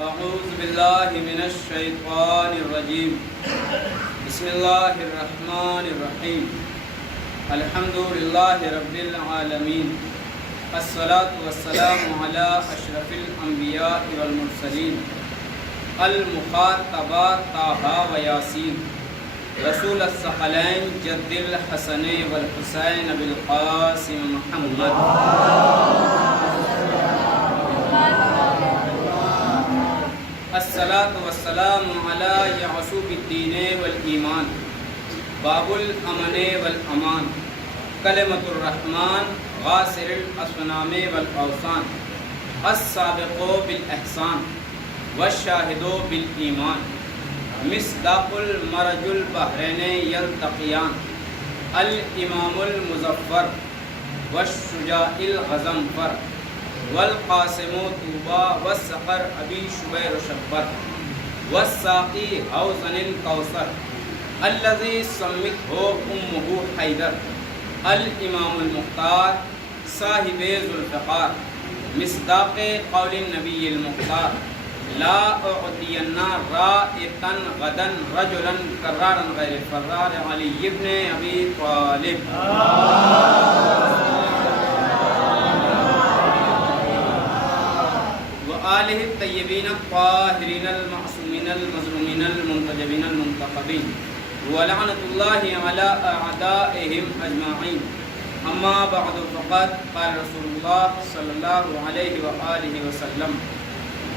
اعوذ باللہ من الشیطان الرجیم بسم اللہ الرحمن الرحیم الحمد للہ رب العالمین الصلاة والسلام علی اشرف الانبیاء والمرسلین المخاطبہ طٰہٰ و یاسین رسول الثقلین جد الحسن والحسین ابی القاسم محمد الصلاة والسلام علی یعصوب الدین والایمان باب الامن والامان کلمۃ الرحمن غاسر الاصنام والاوثان السابق بالاحسان والشاہد بالایمان مصداق المرج البحرین یلتقیان الامام المظفر والشجاع الغضنفر والقاسم طوبى والسقر ابی شبیر شبر والساقی حوض الکوثر الذی سمته امه حیدر الامام المختار صاحب ذوالفقار مصداق قول النبی المختار لا اعطین رائتا غدا رجلا کرارا غیر فرار علی ابن ابی طالب وآلہ الطیبین الطاہرین المعصومین المظلومین المنتجبین المنتخبین ولعنۃ اللہ علی اعدائہم اجمعین اما بعد فقد قال رسول اللہ صلی اللہ علیہ وآلہ وسلم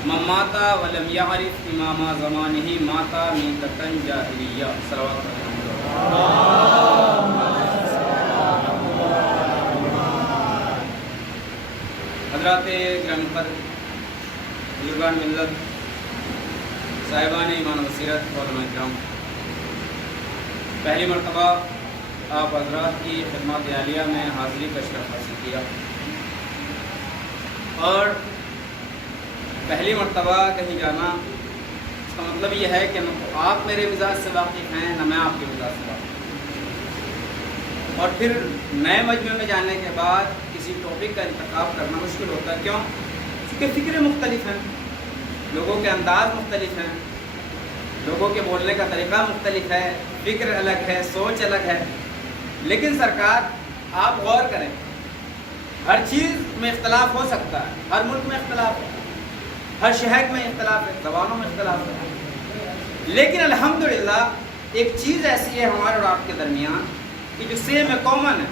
من مات ولم يعرف امام زمانہ مات میتۃ جاہلیہ صلوات حضرات گرامی قدر بزرگان ملت صاحبان ایمان و بصیرت علماء کرام، پہلی مرتبہ آپ حضرات کی خدمات عالیہ میں حاضری کا شرف حاصل کیا اور پہلی مرتبہ کہیں جانا اس کا مطلب یہ ہے کہ نہ آپ میرے مزاج سے واقف ہیں نہ میں آپ کے مزاج سے واقف ہوں، اور پھر نئے مجمع میں جانے کے بعد کسی ٹاپک کا انتخاب کرنا مشکل ہوتا ہے۔ کیوں؟ کیونکہ فکریں مختلف ہیں، لوگوں کے انداز مختلف ہیں، لوگوں کے بولنے کا طریقہ مختلف ہے، فکر الگ ہے، سوچ الگ ہے۔ لیکن سرکار آپ غور کریں، ہر چیز میں اختلاف ہو سکتا ہے، ہر ملک میں اختلاف ہے، ہر شہر میں اختلاف ہے، زبانوں میں اختلاف ہے، لیکن الحمدللہ ایک چیز ایسی ہے ہمارے اور آپ کے درمیان کہ جو سیم ہے، کامن ہے۔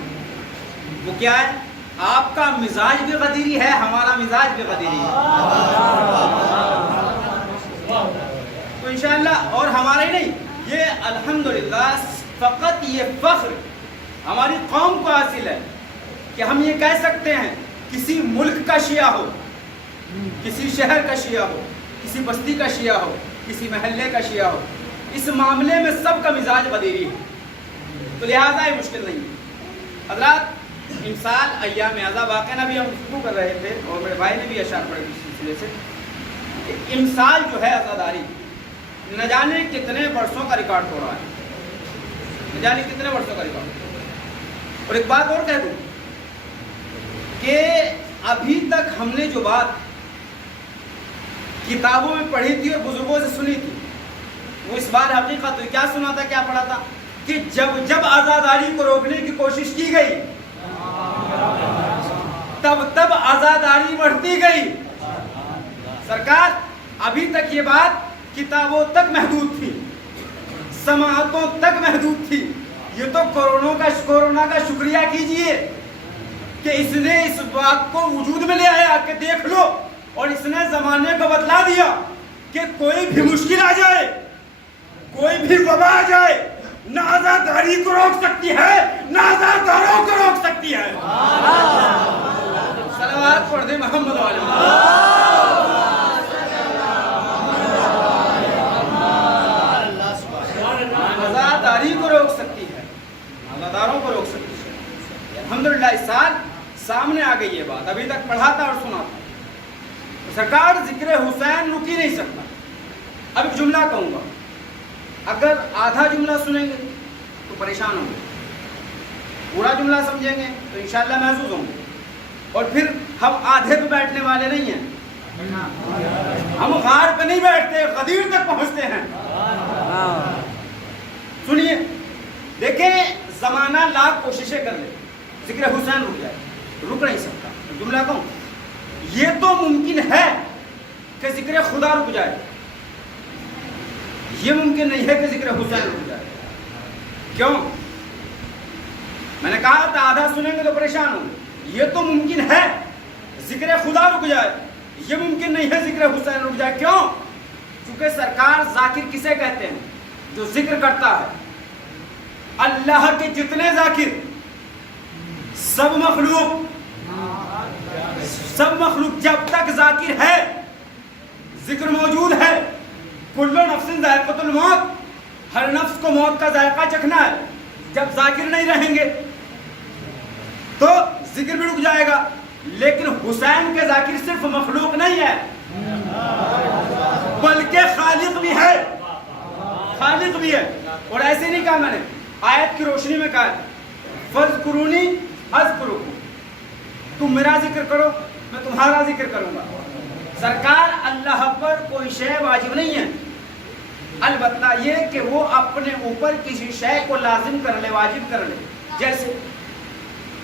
وہ کیا ہے؟ آپ کا مزاج بھی غدیری ہے، ہمارا مزاج بھی غدیری ہے، تو انشاءاللہ، اور ہمارا ہی نہیں، یہ الحمدللہ فقط یہ فخر ہماری قوم کو حاصل ہے کہ ہم یہ کہہ سکتے ہیں کسی ملک کا شیعہ ہو، کسی شہر کا شیعہ ہو، کسی بستی کا شیعہ ہو، کسی محلے کا شیعہ ہو، اس معاملے میں سب کا مزاج غدیری ہے، تو لہٰذا یہ مشکل نہیں ہے۔ حضرات، امسال ایام اعزا واقعہ نہ بھی ہم گفتگو کر رہے تھے اور میرے بھائی نے بھی اشار پڑے اس سلسلے سے کہ امسال جو ہے عزاداری نہ جانے کتنے برسوں کا ریکارڈ ہو رہا ہے، نہ جانے کتنے برسوں کا ریکارڈ۔ اور ایک بات اور کہہ دوں کہ ابھی تک ہم نے جو بات کتابوں میں پڑھی تھی اور بزرگوں سے سنی تھی وہ اس بار حقیقت ہوئی۔ کیا سنا تھا، کیا پڑھا تھا کہ جب عزاداری کو روکنے کی کوشش کی گئی تب عزاداری بڑھتی گئی۔ سرکار، ابھی تک یہ بات کتابوں تک محدود تھی، سماعتوں تک محدود تھی، یہ تو کورونا کا شکریہ کیجئے کہ اس نے اس بات کو وجود میں لے آیا کہ دیکھ لو، اور اس نے زمانے کو بتلا دیا کہ کوئی بھی مشکل آ جائے، کوئی بھی وبا آ جائے، نہ عزاداری کو روک سکتی ہے نہ عزاداروں کو روک سکتی ہے۔ صلوات پڑھ دیں محمد والے۔ عزاداری کو روک سکتی ہے، عزاداروں کو روک سکتی ہے۔ الحمدللہ اس سال سامنے آ گئی یہ بات، ابھی تک پڑھا تھا اور سنا تھا۔ سرکار ذکر حسین رک ہی نہیں سکتا۔ اب ایک جملہ کہوں گا، اگر آدھا جملہ سنیں گے تو پریشان ہوں گے، پورا جملہ سمجھیں گے تو انشاءاللہ محظوظ ہوں گے، اور پھر ہم آدھے پہ بیٹھنے والے نہیں ہیں، ہم غار پہ نہیں بیٹھتے، غدیر تک پہنچتے ہیں۔ سنیے، دیکھیں زمانہ لاکھ کوششیں کر لے، ذکر حسین رک جائے، رک نہیں سکتا۔ جملہ کہوں، یہ تو ممکن ہے کہ ذکر خدا رک جائے، یہ ممکن نہیں ہے کہ ذکر حسین رک جائے۔ کیوں؟ میں نے کہا تھا آدھا سنیں گے تو پریشان ہوں گے۔ یہ تو ممکن ہے ذکر خدا رک جائے، یہ ممکن نہیں ہے ذکر حسین رک جائے۔ کیوں؟ چونکہ سرکار ذاکر کسے کہتے ہیں؟ جو ذکر کرتا ہے۔ اللہ کے جتنے ذاکر، سب مخلوق جب تک ذاکر ہے، ذکر موجود ہے، کل نفس ذائقۃ الموت، ہر نفس کو موت کا ذائقہ چکھنا ہے۔ جب ذاکر نہیں رہیں گے تو ذکر بھی رک جائے گا۔ لیکن حسین کے ذاکر صرف مخلوق نہیں ہے، بلکہ خالق بھی ہے، خالق بھی ہے۔ اور ایسے نہیں کہا میں نے، آیت کی روشنی میں کہا فَاذْكُرُونِي أَذْكُرُكُمْ، تم میرا ذکر کرو میں تمہارا ذکر کروں گا۔ سرکار اللہ پر کوئی شے واجب نہیں ہے، البتہ یہ کہ وہ اپنے اوپر کسی شے کو لازم کر لے، واجب کر لے۔ جیسے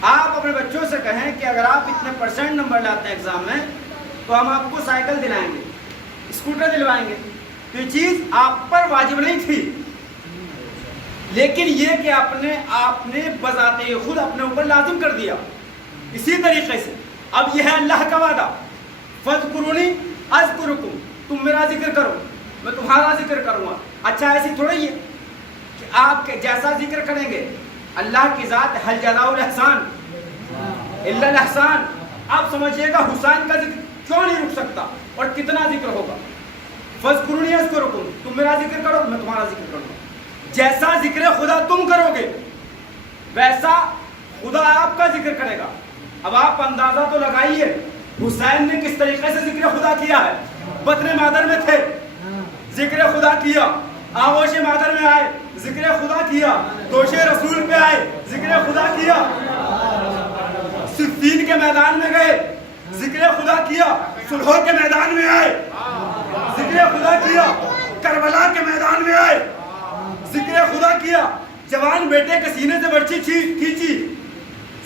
آپ اپنے بچوں سے کہیں کہ اگر آپ اتنے % نمبر لاتے ہیں ایگزام میں تو ہم آپ کو سائیکل دلائیں گے، اسکوٹر دلوائیں گے۔ تو یہ چیز آپ پر واجب نہیں تھی، لیکن یہ کہ آپ نے بذات خود اپنے اوپر لازم کر دیا۔ اسی طریقے سے اب یہ ہے اللہ کا وعدہ، فَاذْكُرُونِي أَذْكُرُكُمْ، تم میرا ذکر کرو میں تمہارا ذکر کروں گا۔ اچھا ایسی تھوڑی ہے کہ آپ کے جیسا ذکر کریں گے، اللہ کی ذات حل جزاء الاحسان الا الاحسان۔ آپ سمجھئے گا حسین کا ذکر کیوں نہیں رک سکتا اور کتنا ذکر ہوگا۔ فَاذْكُرُونِي أَذْكُرُكُمْ، تم میرا ذکر کرو میں تمہارا ذکر کروں گا۔ جیسا ذکر خدا تم کرو گے ویسا خدا آپ کا ذکر کرے گا۔ اب آپ اندازہ تو لگائیے حسین نے کس طریقے سے ذکر خدا کیا ہے۔ بطن مادر میں تھے، ذکر خدا کیا، آغوش مادر میں آئے، ذکر خدا کیا، دوش رسول پہ آئے، ذکر خدا کیا، صفین کے میدان میں گئے، ذکر خدا کیا، صلح کے میدان میں آئے، ذکر خدا کیا، کربلا کے میدان میں آئے، ذکر خدا کیا، جوان بیٹے کے سینے سے برچھی کھینچی،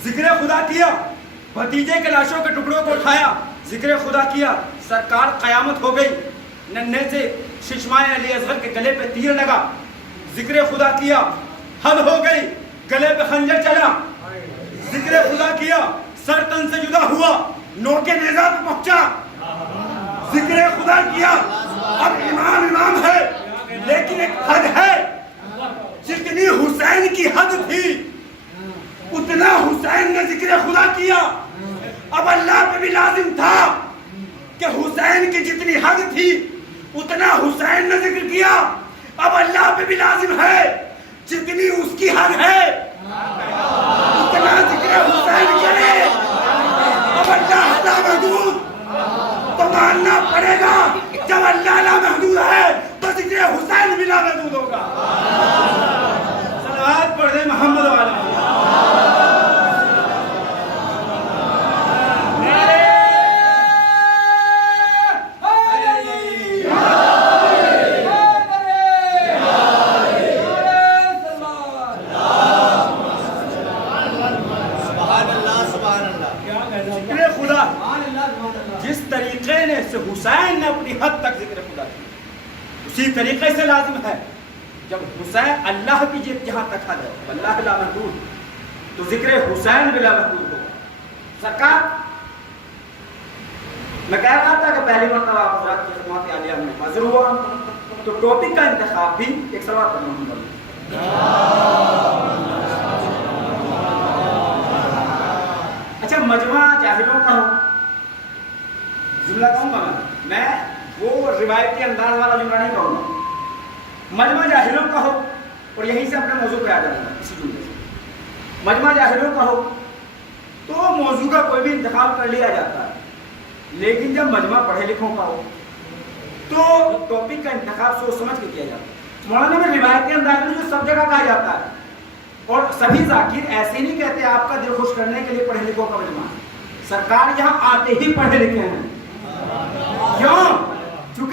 ذکر خدا کیا، بھتیجے کے لاشوں کے ٹکڑوں کو اٹھایا، ذکر خدا کیا۔ سرکار قیامت ہو گئی، ننھے سے ششمائے علی اصغر کے گلے پہ تیر لگا، ذکر خدا کیا۔ حد ہو گئی، گلے پہ خنجر چلا، ذکر خدا کیا۔ سر تن سے جدا ہوا، نوکے نیزہ پہ پہنچا، ذکر خدا کیا۔ اب امام ہے لیکن ایک حد ہے، جتنی حسین کی حد تھی اتنا حسین نے ذکر خدا کیا۔ اب اللہ پہ بھی لازم تھا کہ حسین کی جتنی حد تھی اتنا حسین نے ذکر کیا۔ اب اللہ پہ بھی لازم ہے جتنی اس کی حد ہے اتنا ذکر حسین کرے۔ اب اللہ لا محدود تو ماننا پڑے گا، جب اللہ لا محدود ہے تو ذکر حسین بھی لا محدود ہوگا۔ صلوات پڑھ دیں محمد والا۔ جس طریقے نے سے حسین نے اپنی حد تک ذکر خدا کی، اسی طریقے سے لازم ہے جب حسین اللہ کی جہاں تک حد ہے اللہ لا محدود، تو ذکر حسین بلا محدود ہوگا۔ سرکار میں کہہ رہا تھا کہ پہلی مرتبہ آپ حضرات کی خدمات عالیہ میں حاضر ہوا تو ٹاپک کا انتخاب بھی ایک سوال کرنا ہوں۔ اچھا مجمع جاہلوں کا ہو، جملہ کہوں گا میں وہ روایتی انداز والا جملہ نہیں کہوں گا، مجمع جاہلوں کا ہو، اور یہیں سے اپنے موضوع پہ آ جاؤں گا اسی جملے سے۔ مجمع جاہلوں کا ہو تو موضوع کا کوئی بھی انتخاب کر لیا جاتا ہے، لیکن جب مجمع پڑھے لکھوں کا ہو تو ٹاپک کا انتخاب سوچ سمجھ کے کیا جاتا ہے۔ مولانا میں روایتی انداز میں جو سب جگہ کہا جاتا ہے، اور سبھی ذاکر ایسے نہیں کہتے آپ کا دل خوش کرنے کے لیے پڑھے لکھوں کا مجمع، سرکار یہاں آتے ہی پڑھے لکھے ہیں۔ کیوں؟ چونکہ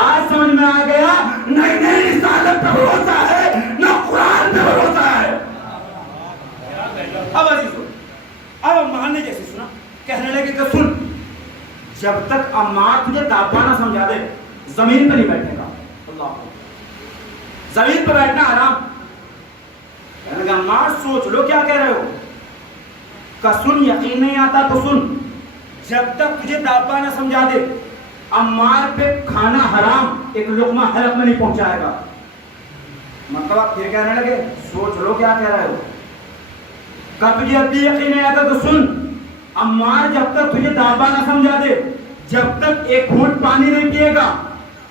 آج سمجھ میں آ گیا نہ رسالت پہ بھروسہ ہے نہ قرآن پہ بھروسہ ہے. اب عزیزو اب عمار نے جیسے سنا کہنے لگے کہ سن جب تک عمار تجھے دابا نہ سمجھا دے زمین پہ نہیں بیٹھے گا. اللہ زمین پہ بیٹھنا حرام. کہنے لگا عمار سوچ لو کیا کہہ رہے ہو. کہ سن یقین نہیں آتا تو سن جب تک تجھے دابا نہ سمجھا دے عمار پہ کھانا حرام ایک لقمہ حلق میں نہیں پہنچائے گا. مطلب پھر کہنے لگے سوچ لو کیا کہہ رہے ہو. کہ تجھے اب بھی یقین نہیں آتا تو سن عمار جب تک تجھے دابا نہ سمجھا دے جب تک ایک گھونٹ پانی نہیں پیے گا.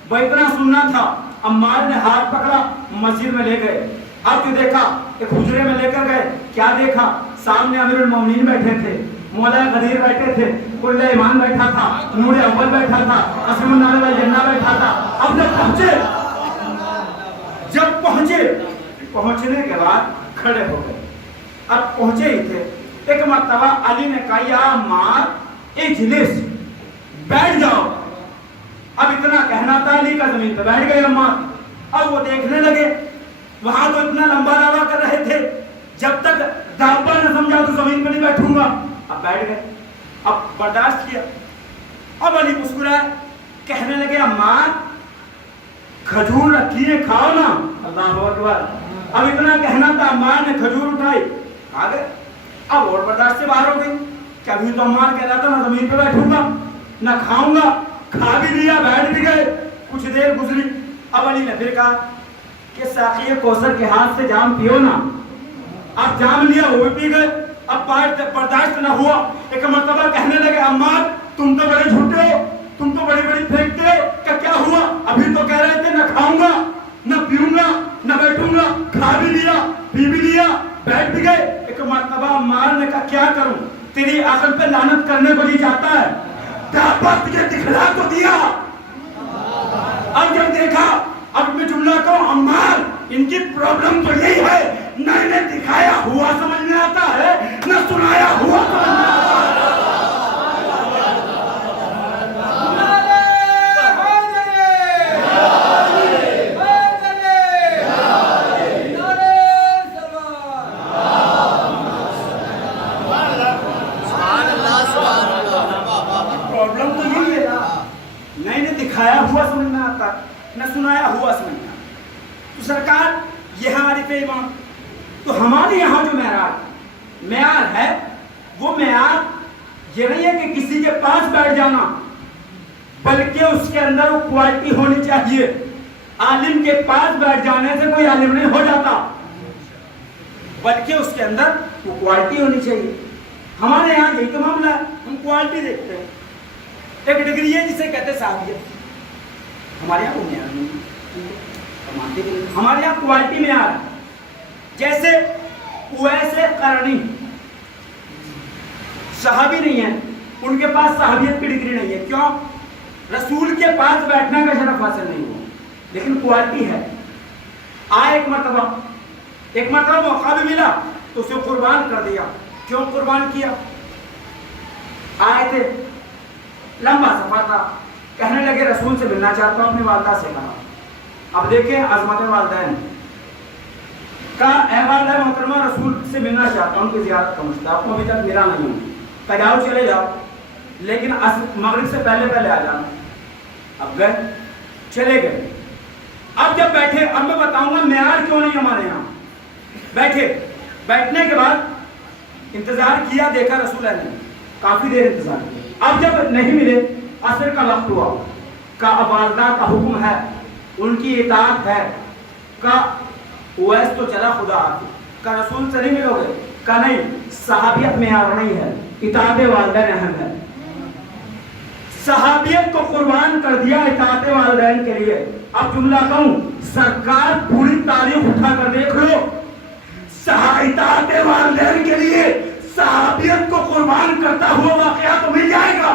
وہ اتنا سننا تھا. عمار نے ہاتھ پکڑا مسجد میں لے گئے. اب جو دیکھا ایک حجرے میں لے کر گئے. کیا دیکھا سامنے امیر المومنین بیٹھے تھے مولا غدیر بیٹھے تھے کل ایمان بیٹھا تھا نور اول بیٹھا تھا قسم النار والجنہ بیٹھا تھا. اب جب پہنچنے کے بعد کھڑے ہو گئے. اب پہنچے ہی تھے ایک مرتبہ علی نے کہا یا عمار اجلس بیٹھ جاؤ. اب اتنا کہنا تھا علی کا زمین پہ بیٹھ گئے عمار. اب وہ دیکھنے لگے وہاں تو اتنا لمبا دعویٰ کر رہے تھے جب تک دابا نہ سمجھا تو زمین پہ نہیں بیٹھوں گا. اب بیٹھ گئے. اب برداشت کیا. اب علی مسکرائے کہنے لگے عمار کھجور رکھی ہے کھاؤ نا. اللہ اکبر. اب اتنا کہنا تھا عمار نے کھجور اٹھائی آ گئے. اب اور برداشت سے باہر ہو گئی کہ ابھی تو عمار کہہ رہا تھا نہ زمین پہ بیٹھوں گا نہ کھاؤں گا. کھا بھی لیا بیٹھ بھی گئے. کچھ دیر گزری. اب علی نے پھر کہا کہ ساقی کوثر کے ہاتھ سے جام پیو نا. اب جام لیا وہ بھی پی گئے. اب برداشت نہ ہوا. ایک مرتبہ کہنے لگے عمار تم تو بڑے جھوٹے ہو تم تو بڑی بڑی پھینکتے ہو. کیا ہوا ابھی تو کہہ رہے تھے نہ کھاؤں گا نہ پیوں گا نہ بیٹھوں گا. کھا بھی لیا پی بھی لیا بیٹھ بھی گئے. ایک مرتبہ عمار نے کہا کیا کروں تیری عقل پہ لعنت کرنے کو جی چاہتا ہے. دابا تجھے دکھلا تو دیا. اب جب دیکھا اب میں جملہ کہوں عمار ان کی پرابلم تو یہی ہے نہ انہیں دکھایا ہوا سمجھ میں آتا ہے نہ سنایا ہوا سمجھ میں آتا ہے. پرابلم تو یہی ہے نہ انہیں دکھایا ہوا سمجھ میں آتا نہ سنایا ہوا سمجھ میں آتا. تو سرکار یہ ہماری پہ ایمان. تو ہمارے یہاں جو معیار ہے وہ معیار یہ نہیں ہے کہ کسی کے پاس بیٹھ جانا بلکہ اس کے اندر وہ کوالٹی ہونی چاہیے. عالم کے پاس بیٹھ جانے سے کوئی عالم نہیں ہو جاتا بلکہ اس کے اندر وہ کوالٹی ہونی چاہیے. ہمارے یہاں یہی تو معاملہ ہے. ہم کوالٹی دیکھتے ہیں. ایک ڈگری ہے جسے کہتے ہیں صحابیت. ہمارے یہاں وہ معیار نہیں ہے. ہمارے یہاں کوالٹی معیار ہے. جیسے اویس قرنی صحابی نہیں ہے ان کے پاس صحابیت کی ڈگری نہیں ہے. کیوں؟ رسول کے پاس بیٹھنے کا شرف حاصل نہیں ہوا لیکن کوالٹی ہے. آئے ایک مرتبہ موقع بھی ملا تو اسے قربان کر دیا. کیوں قربان کیا؟ آئے تھے لمبا سفر تھا کہنے لگے رسول سے ملنا چاہتا ہوں. اپنی والدہ سے کہا. اب دیکھیں عظمت والدین کا اے والدہ محترمہ رسول سے ملنا چاہتا ہوں کہ زیارت کا مشتاق ہوں ابھی تک ملا نہیں ہوں. جاؤ چلے جاؤ لیکن مغرب سے پہلے آ جانا. اب گئے چلے گئے. اب جب بیٹھے اب میں بتاؤں گا معیار کیوں نہیں ہمارے یہاں. بیٹھنے کے بعد انتظار کیا دیکھا رسول نے کافی دیر انتظار کیا. اب جب نہیں ملے عصر کا وقت ہوا کا اب والدہ کا حکم ہے ان کی اطاعت ہے کا اویس تو چلا خدا آتی کا رسول سے نہیں ملو گے کا نہیں. صحابیت معیار نہیں ہے. اطاعت والدین اہم ہے. صحابیت کو قربان کر دیا اطاعت والدین کے لیے. اب جملہ کہوں سرکار پوری تاریخ اٹھا کر دیکھ لو اطاعت والدین کے لیے صحابیت کو قربان کرتا ہوا واقعہ تو مل جائے گا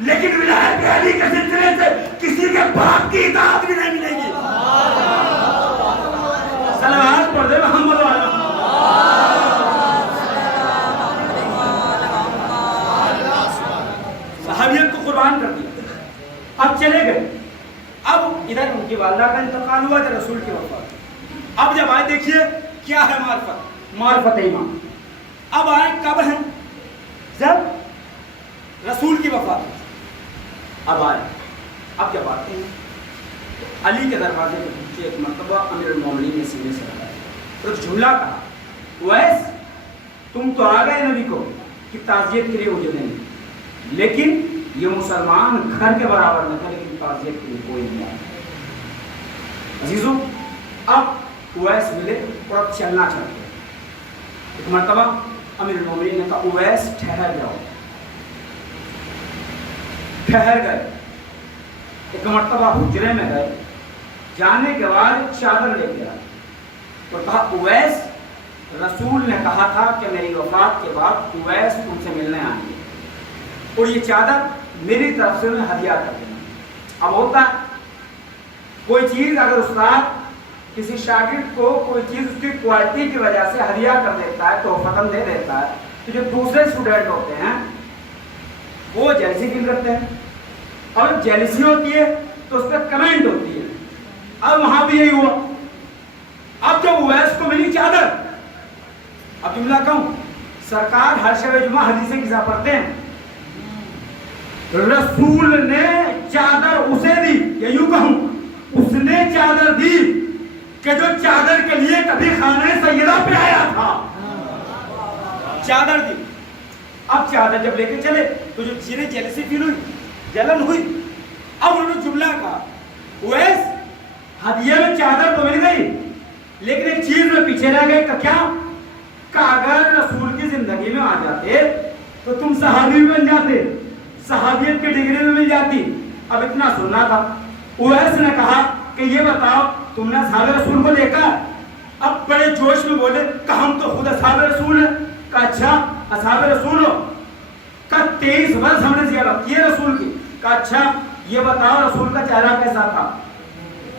لیکن ولایت علی کے سلسلے سے کسی کے باپ کی اطاعت بھی نہیں ملے گی. صلوات پڑھ دے محمد والا. صحابیت کو قربان کر دیا. اب چلے گئے. اب ادھر ان کی والدہ کا انتقال ہوا، ادھر رسول کی وفات۔ اب جب آئے دیکھیے کیا ہے معرفت ایمان۔ اب آئے کب ہیں؟ جب رسول کی وفات ہوئی۔ اب آئے، اب جب آتے ہیں علی کے دروازے پہ پہنچے، ایک مرتبہ امیر المومنین نے سینے سے لگایا، تو ایک جملہ کہا، اویس تم تو آ گئے نبی کو کہ تعزیت کے لیے مجھے دیں، لیکن یہ مسلمان گھر کے برابر نہ تھا، لیکن تعزیت کے لیے کوئی نہیں آیا۔ عزیزوں اب اویس ملے اور اب چلنا چاہتے ہیں۔ ایک مرتبہ امیر المومنین نے کہا اویس ٹھہر جاؤ، ٹھہر گئے۔ ایک مرتبہ حجرے میں گئے، جانے کے بعد چادر لے کے آئے اور کہا اویس رسول نے کہا تھا کہ میری وفات کے بعد اویس تم سے ملنے آئیں گے اور یہ چادر میری طرف سے انہیں ہدیہ کر دینا۔ اب ہوتا ہے کوئی چیز اگر استاد کسی شاگرد کو کوئی چیز اس کی کوالٹی کی وجہ سے ہدیہ کر دیتا ہے تو فتن دے دیتا ہے، تو جو دوسرے اسٹوڈنٹ ہوتے ہیں وہ جیلسی فیل کرتے ہیں، اور جیلسی ہوتی ہے تو اس پہ کمنٹ ہوتی ہے۔ اب وہاں بھی یہی ہوا۔ اب جب اویس کو ملی چادر، اب جملہ کہوں، سرکار ہر شب جمعہ حدیث قصہ پڑھتے ہیں، رسول نے چادر اسے دی، یا یوں کہوں اس نے چادر دی کہ جو چادر کے لیے کبھی خانہ سیدہ پہ آیا تھا، چادر دی۔ اب چادر جب لے کے چلے تو جو چیزیں جیلسی فیل ہوئی، جلن ہوئی، اب انہوں نے جملہ کہا اویس ہدیے میں چادر تو مل گئی لیکن ایک چیز میں پیچھے رہ گئے، کہ کیا؟ کہ اگر رسول کی زندگی میں آ جاتے تو تم صحابی بن جاتے، صحابیت کی ڈگری میں مل جاتی۔ اب اتنا سننا تھا۔ اویس نے کہا کہ یہ بتاؤ تم نے اصحاب رسول کو دیکھا؟ اب بڑے جوش میں بولے کہ ہم تو خود اصحاب رسول ہیں۔ کہ اچھا اصحاب رسول ہو؟ کہ 23 برس ہم نے زیارت کی ہے رسول کی۔ کہ اچھا یہ بتاؤ رسول کا چہرہ کیسا تھا،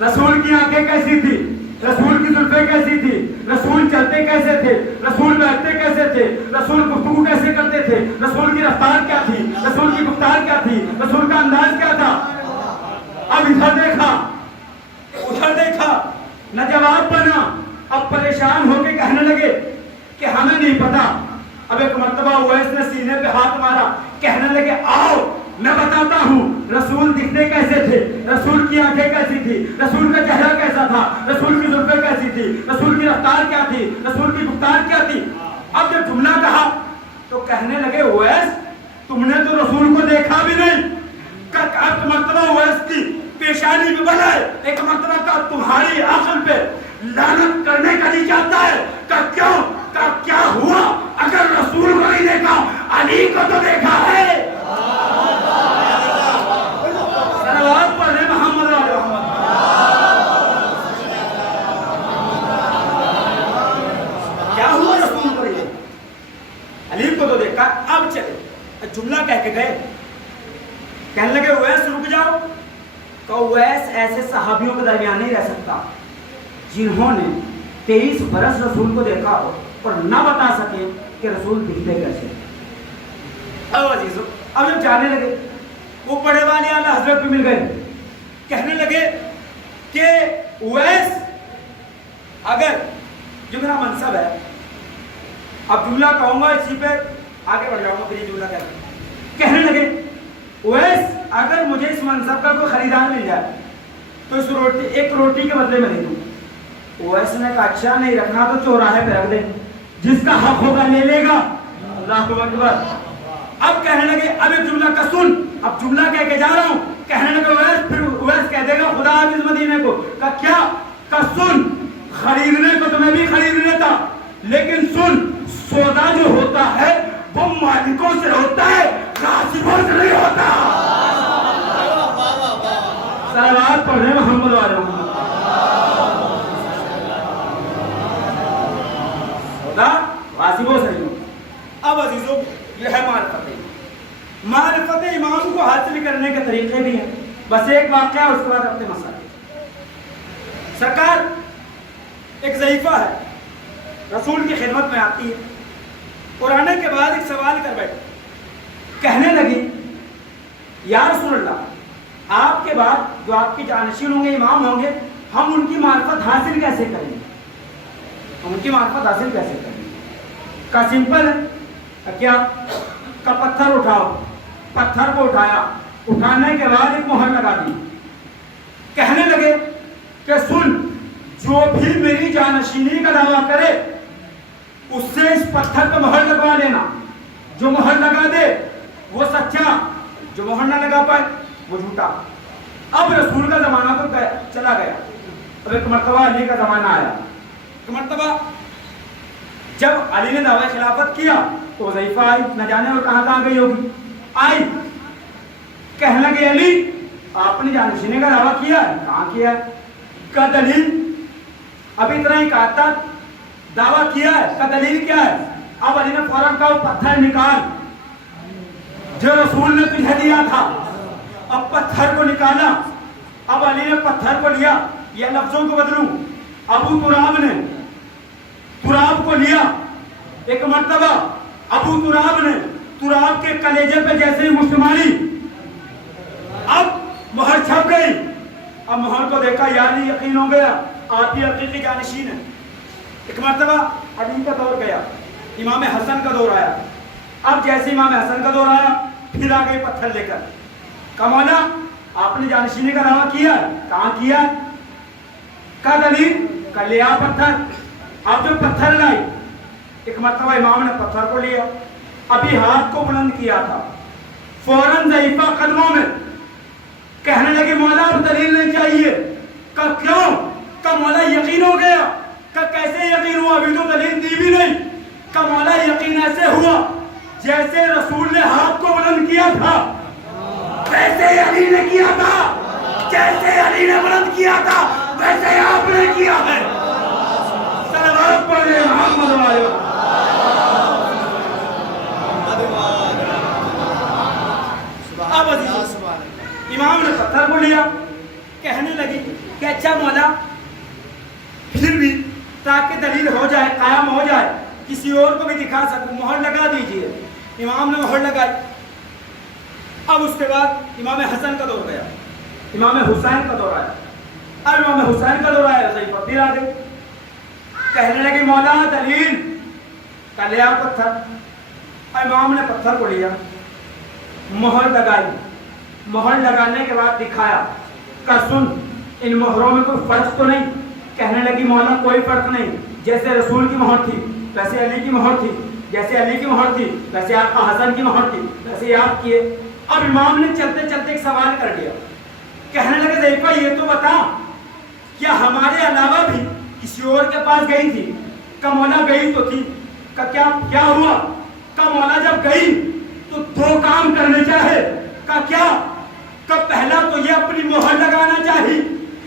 رسول کی آنکھیں کیسی تھی، رسول کی زلفیں کیسی تھی، رسول چلتے کیسے تھے، رسول بیٹھتے کیسے تھے، رسول گفتگو کیسے کرتے تھے، رسول کی رفتار کیا تھی، رسول کی گفتار کیا تھی، رسول کا انداز کیا تھا۔ اب ادھر دیکھا ادھر دیکھا، نہ جواب بنا۔ اب پریشان ہو کے کہنے لگے کہ ہمیں نہیں پتا۔ اب ایک مرتبہ اویس نے سینے پہ ہاتھ مارا، کہنے لگے آؤ میں بتاتا ہوں رسول دکھتے کیسے تھے، رسول کی آنکھیں کیسی تھی، رسول کا چہرہ کیسا تھا، رسول کی زلفیں کیسی تھی، رسول کی رفتار کیا تھی، رسول کی گفتار کیا تھی۔ اب جب جملہ کہا تو کہنے لگے اویس تم نے تو رسول کو دیکھا بھی نہیں۔ ایک مرتبہ اویس کی پیشانی پہ بنا ہے، ایک مرتبہ کا تمہاری عقل پہ لعنت کرنے کا نہیں چاہتا ہے۔ کہ کیوں؟ کہ کیا ہوا اگر رسول کو نہیں دیکھا، علی کو تو دیکھا ہے۔ صلوات پڑھیں محمد علیہ محمد۔ کیا ہوا رسول کو نہیں، علی کو تو دیکھا۔ اب چلے جملہ کہہ کے گئے، کہنے لگے اویس رک جاؤ۔ کہ اویس ایسے صحابیوں کے درمیان نہیں رہ سکتا جنہوں نے 23 برس رسول کو دیکھا ہو اور نہ بتا سکے کہ رسول دکھتے کیسے۔ اب عزیزو اب جب جانے لگے وہ بڑے والے اعلیٰ حضرت بھی مل گئے، کہنے لگے کہ اویس اگر جو میرا منصب ہے، اب جملہ کہوں گا اسی پہ آگے بڑھ جاؤں گا، پھر یہ جملہ کہنے لگے اویس اگر مجھے اس منصب کا کوئی خریدار مل جائے تو اس روٹی ایک روٹی کے بدلے میں دے دوں۔ اویس نے کہا اچھا نہیں رکھنا تو چوراہے پہ رکھ دے، جس کا حق ہوگا لے لے گا۔ اللہ اکبر۔ اب کہنے لگے اب ایک جملہ کا سن، اب جملہ کہہ کے جا رہا ہوں۔ کہنے لگے اویس، پھر اویس کہہ دے گا خدا حافظ مدینے کو۔ کہ کیا؟ کہ سن خریدنے کو تو میں بھی خرید لیتا، لیکن سن سودا جو ہوتا ہے وہ مالکوں سے ہوتا ہے، غاصبوں سے نہیں ہوتا۔ صلوات پڑھیں محمد علیہ محمد۔ سودا غاصبوں سے نہیں ہوتا۔ اب عزیزوں یہ ہے معرفت امام۔ معرفت امام کو حاصل کرنے کے طریقے بھی ہیں، بس ایک واقعہ اس کے بعد اپنے مسائل۔ سرکار ایک ضعیفہ ہے، رسول کی خدمت میں آتی ہے اور آنے کے بعد ایک سوال کر بیٹھے، کہنے لگی یا رسول اللہ آپ کے بعد جو آپ کے جانشین ہوں گے، امام ہوں گے، ہم ان کی معرفت حاصل کیسے کریں گے؟ ہم ان کی معرفت حاصل کیسے کریں گے؟ کا سمپل ہے کیا؟ کا پتھر اٹھاؤ، پتھر کو اٹھایا، اٹھانے کے بعد ایک مہر لگا دی، کہنے لگے کہ سن، جو بھی میری جانشینی کا دعویٰ کرے اس سے اس پتھر پہ مہر لگوا دینا، جو مہر لگا دے وہ سچا، جو مہر نہ لگا پائے وہ جھوٹا۔ اب رسول کا زمانہ تو چلا گیا، اب ایک مرتبہ علی کا زمانہ آیا۔ ایک مرتبہ جب علی نے دعوی خلافت کیا تو حذیفہ آئی، نہ جانے وہ کہاں کہاں گئی ہوگی، آئی، کہنے لگے علی آپ نے جانشینی کا دعویٰ کیا ہے؟ کہاں کیا ہے؟ کا دلیل؟ اب اتنا ہی کہا تھا دعویٰ کیا ہے، کا دلیل کیا ہے؟ اب علی نے فوراً کہا پتھر نکال جو رسول نے تجھے دیا تھا۔ اب پتھر کو نکالا، اب علی نے پتھر کو لیا، یہ لفظوں کو بدلوں، ابو تراب نے تراب کو لیا، ایک مرتبہ ابو تراب نے تراب کے کلیجے پہ جیسے ہی مشت ماری، اب مہر چھپ گئی۔ اب مہر کو دیکھا، یعنی یقین ہو گیا آپ ہی حقیقی جانشین ہیں۔ ایک مرتبہ علی کا دور گیا، امام حسن کا دور آیا، اب جیسے امام حسن کا دور آیا پھر آ گئے پتھر لے کر، کہا مولا آپ نے جانشینی کا دعویٰ کیا ہے؟ کہاں کیا ہے؟ کا دلیل؟ کا لیا پتھر۔ اب جو پتھر لائی، ایک مرتبہ امام نے پتھر کو لیا، ابھی ہاتھ کو بلند کیا تھا، فوراً ضعیفہ قدموں میں کہنے لگے مولا اب دلیل نہیں چاہیے۔ کہ کیوں؟ کہ مولا یقین ہو گیا۔ کہ کیسے یقین ہوا؟ ابھی تو دلیل دی بھی نہیں۔ کہ مولا یقین ایسے ہوا جیسے رسول نے ہاتھ کو بلند کیا تھا ویسے علی نے کیا تھا، جیسے علی نے بلند کیا تھا ویسے آپ نے کیا ہے۔ صلوات پڑھیں محمد علیہ وسلم۔ اب عزیز امام نے پتھر کو لیا، کہنے لگی کہ اچھا مولا پھر بھی تاکہ دلیل ہو جائے، قائم ہو جائے، کسی اور کو بھی دکھا سکوں، مہر لگا دیجئے۔ امام نے مہر لگائی۔ اب اس کے بعد امام حسن کا دور گیا، امام حسین کا دور آیا۔ اب امام حسین کا دور آیا، ضعیفہ پھر آ گئے، کہنے لگے مولا دلیل؟ کا لیا پتھر۔ امام نے پتھر کو لیا، مہر لگائی، مہر لگانے کے بعد دکھایا کہ سن ان مہروں میں کوئی فرق تو نہیں؟ کہنے لگی مولا کوئی فرق نہیں، جیسے رسول کی مہر تھی ویسے علی کی مہر تھی، جیسے علی کی مہر تھی ویسے آپ کا حسن کی مہر تھی، ویسے آپ کیے۔ اب امام نے چلتے چلتے ایک سوال کر دیا، کہنے لگے ضعیفہ یہ تو بتا کیا ہمارے علاوہ بھی کسی اور کے پاس گئی تھی؟ کہ مولا گئی تو تھی۔ کہ کیا ہوا؟ کہ مولا جب گئی تو دو کام کرنے چاہے،